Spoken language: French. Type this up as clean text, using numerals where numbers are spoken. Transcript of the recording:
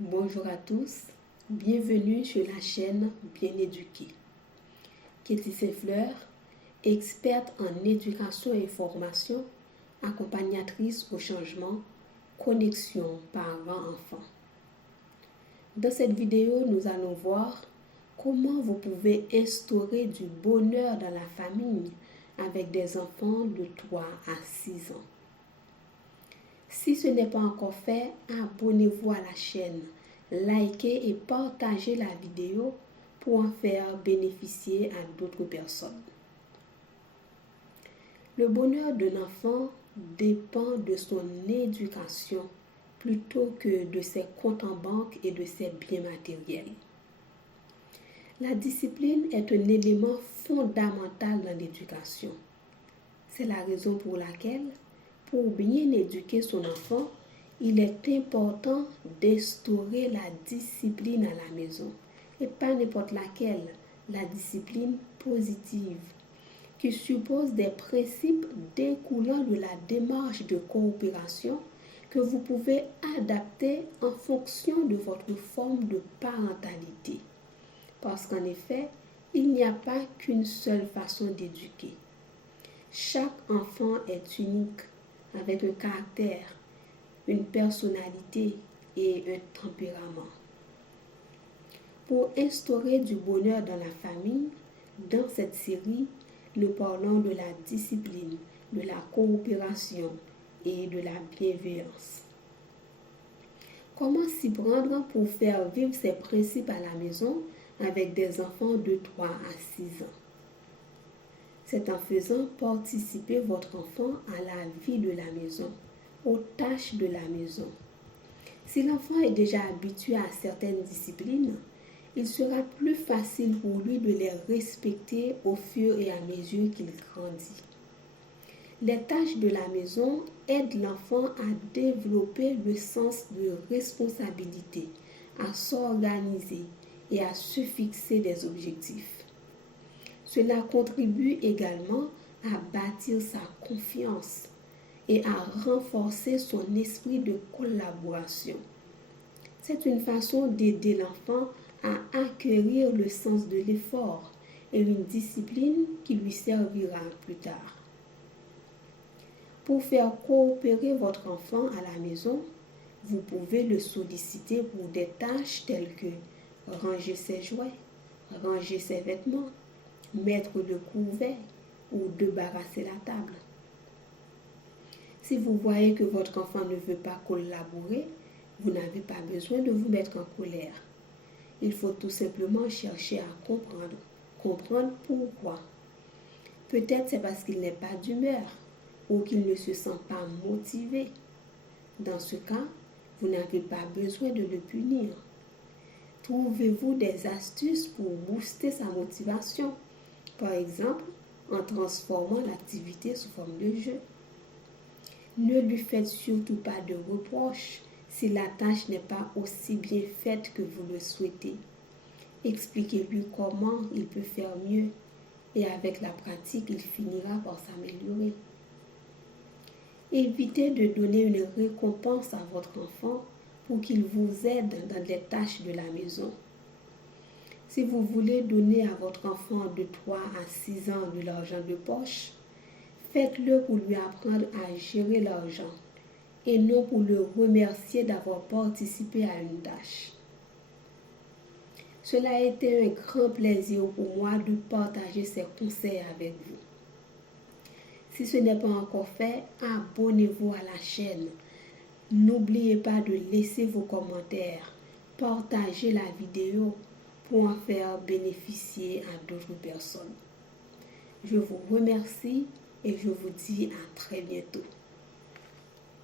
Bonjour à tous, bienvenue sur la chaîne Bien Éduqué. Katie Saint-Fleur, experte en éducation et formation, accompagnatrice au changement, connexion parents-enfants. Dans cette vidéo, nous allons voir comment vous pouvez instaurer du bonheur dans la famille avec des enfants de 3 à 6 ans. Si ce n'est pas encore fait, abonnez-vous à la chaîne, likez et partagez la vidéo pour en faire bénéficier à d'autres personnes. Le bonheur d'un enfant dépend de son éducation plutôt que de ses comptes en banque et de ses biens matériels. La discipline est un élément fondamental dans l'éducation. C'est la raison pour laquelle, pour bien éduquer son enfant, il est important d'instaurer la discipline à la maison, et pas n'importe laquelle, la discipline positive, qui suppose des principes découlant de la démarche de coopération que vous pouvez adapter en fonction de votre forme de parentalité. Parce qu'en effet, il n'y a pas qu'une seule façon d'éduquer. Chaque enfant est unique, avec un caractère, une personnalité et un tempérament. Pour instaurer du bonheur dans la famille, dans cette série, nous parlons de la discipline, de la coopération et de la bienveillance. Comment s'y prendre pour faire vivre ces principes à la maison avec des enfants de 3 à 6 ans? C'est en faisant participer votre enfant à la vie de la maison, aux tâches de la maison. Si l'enfant est déjà habitué à certaines disciplines, il sera plus facile pour lui de les respecter au fur et à mesure qu'il grandit. Les tâches de la maison aident l'enfant à développer le sens de responsabilité, à s'organiser et à se fixer des objectifs. Cela contribue également à bâtir sa confiance et à renforcer son esprit de collaboration. C'est une façon d'aider l'enfant à acquérir le sens de l'effort et une discipline qui lui servira plus tard. Pour faire coopérer votre enfant à la maison, vous pouvez le solliciter pour des tâches telles que ranger ses jouets, ranger ses vêtements, mettre le couvert ou débarrasser la table. Si vous voyez que votre enfant ne veut pas collaborer, vous n'avez pas besoin de vous mettre en colère. Il faut tout simplement chercher à comprendre pourquoi. Peut-être c'est parce qu'il n'est pas d'humeur ou qu'il ne se sent pas motivé. Dans ce cas, vous n'avez pas besoin de le punir. Trouvez-vous des astuces pour booster sa motivation? Par exemple, en transformant l'activité sous forme de jeu. Ne lui faites surtout pas de reproches si la tâche n'est pas aussi bien faite que vous le souhaitez. Expliquez-lui comment il peut faire mieux et avec la pratique, il finira par s'améliorer. Évitez de donner une récompense à votre enfant pour qu'il vous aide dans les tâches de la maison. Si vous voulez donner à votre enfant de 3 à 6 ans de l'argent de poche, faites-le pour lui apprendre à gérer l'argent et non pour le remercier d'avoir participé à une tâche. Cela a été un grand plaisir pour moi de partager ces conseils avec vous. Si ce n'est pas encore fait, abonnez-vous à la chaîne. N'oubliez pas de laisser vos commentaires, partagez la vidéo pour en faire bénéficier à d'autres personnes. Je vous remercie et je vous dis à très bientôt.